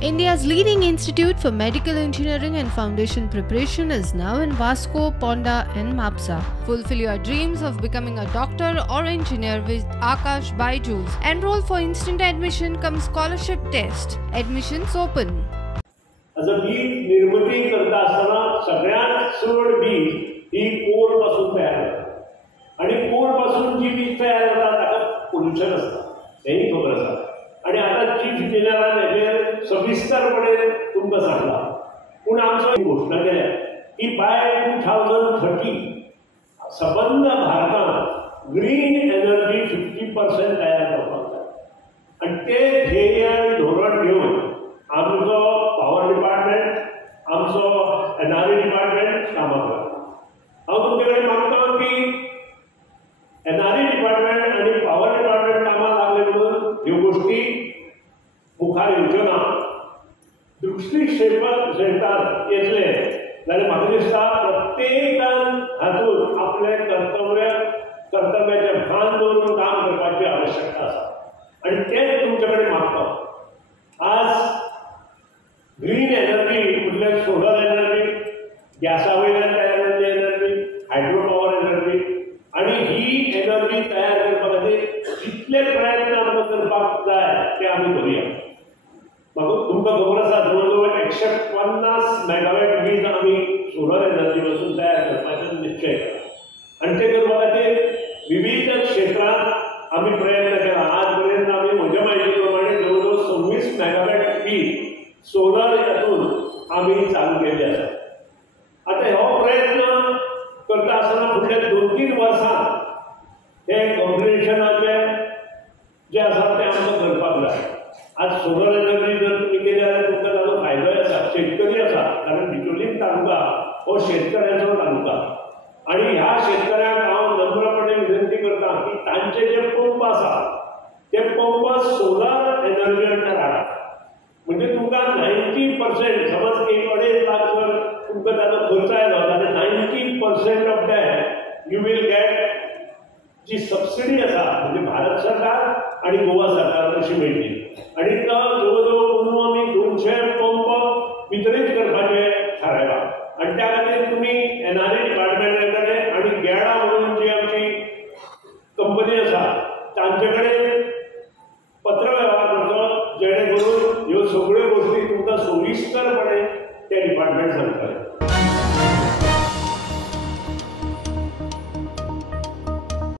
India's leading institute for medical engineering and foundation preparation is now in Vasco, Ponda and Mapsa. Fulfill your dreams of becoming a doctor or engineer with Akash Byju's. Enroll for instant admission cum scholarship test. Admissions open. बीज निर्मिती करता असताना सगळ्यात चढ बीज ही code पासून तयार होतात आणि कोड पासून जी बीज तयार होतात ताका पोल्युशन असता हेही खबर आसा आणि आता चीफ इंजिनियरान हेजेर सविस्तरपणे तुमकां सांगला पूण आमचो घोशणा केल्या की बाय 2030 सबंद भारतांत ग्रीन एनर्जी 50% तयार करपाक जाय आणि ते ध्येय धोरण घेवन आमचो पावर डिपार्टमेंट आमचो एनआरई डिपार्टमेंट कामां करता। हांव तुमचे कडेन मागता की एनआरई डिपार्टमेंट आनी पावर डिपार्टमेंट कामां लागले म्हणून ह्यो गोश्टी मुखार येवच्यो ना। दृश्टी क्षेत्रांत येतले जाल्यार म्हाका दिसता प्रत्येकान हातूंत आपले कर्तव्याचें भान दवरून काम करपाची आवश्यकता आसा आनी तेच तुमचे कडेन मागता। आज ग्रीन एनर्जी म्हटल्यार सोलर एनर्जी, गॅसा वयल्यान तयार जाल्ली एनर्जी, हायड्रो पॉवर एनर्जी आणि ही एनर्जी तयार करपा खातीर जितले प्रयत्न आमकां करपाक जाय ते आमी करुया। म्हाका तुमकां खबर आसा जवळ जवळ 150 मेगावॅट वीज आमी सोलर एनर्जी पासून तयार करपाचो निश्चय केला आणि ते करपा खातीर विविध क्षेत्रांत आमी प्रयत्न केला। आज पर्यंत आमी म्हज्या म्हायती प्रमाणे जवळ जवळ 26 मेगावॅट वीज सोलर हातून आम्ही चालू केले आसा। आता हो प्रयत्न करता आसतना फुडल्या 2-3 वर्सां हे कॉम्बिनेशनाचे जे आसा ते आमकां करपाक जाय। आज सोलर एनर्जी जर तुमी केली जाल्यार तुमकां ताजो फायदोय आसा, शेतकरी आसा कारण बिचोलीम तालुका हो शेतकऱ्यांचो तालुका आणि ह्या शेतकऱ्यांक हांव नम्रपणे विनंती करता की तांचे जे पंप आसा ते पंप सोलर एनर्जी अंडर हाडा म्हणजे तुमकां 90% समज 1.5 लाख जर तुमकां ताजो खर्च आयलो जाल्यार 90% of that you will get जी सबसिडी आसा म्हणजे भारत सरकार आणि गोवा सरकार अशी मेळटली आणि तो जवळ जवळ म्हणून आमी 200 पंप वितरीत करपाचे थारायला आणि त्या खातीर तुमी एनआरई डिपार्टमेंटा कडेन आणि गॅडा म्हणून जी आमची कंपनी आसा तांचे कडेन पत्र व्यवहार करचो जेणे करून ह्यो सगळ्यो गोष्टी तुमकां सविस्तरपणे ते डिपार्टमेंट सांगतले।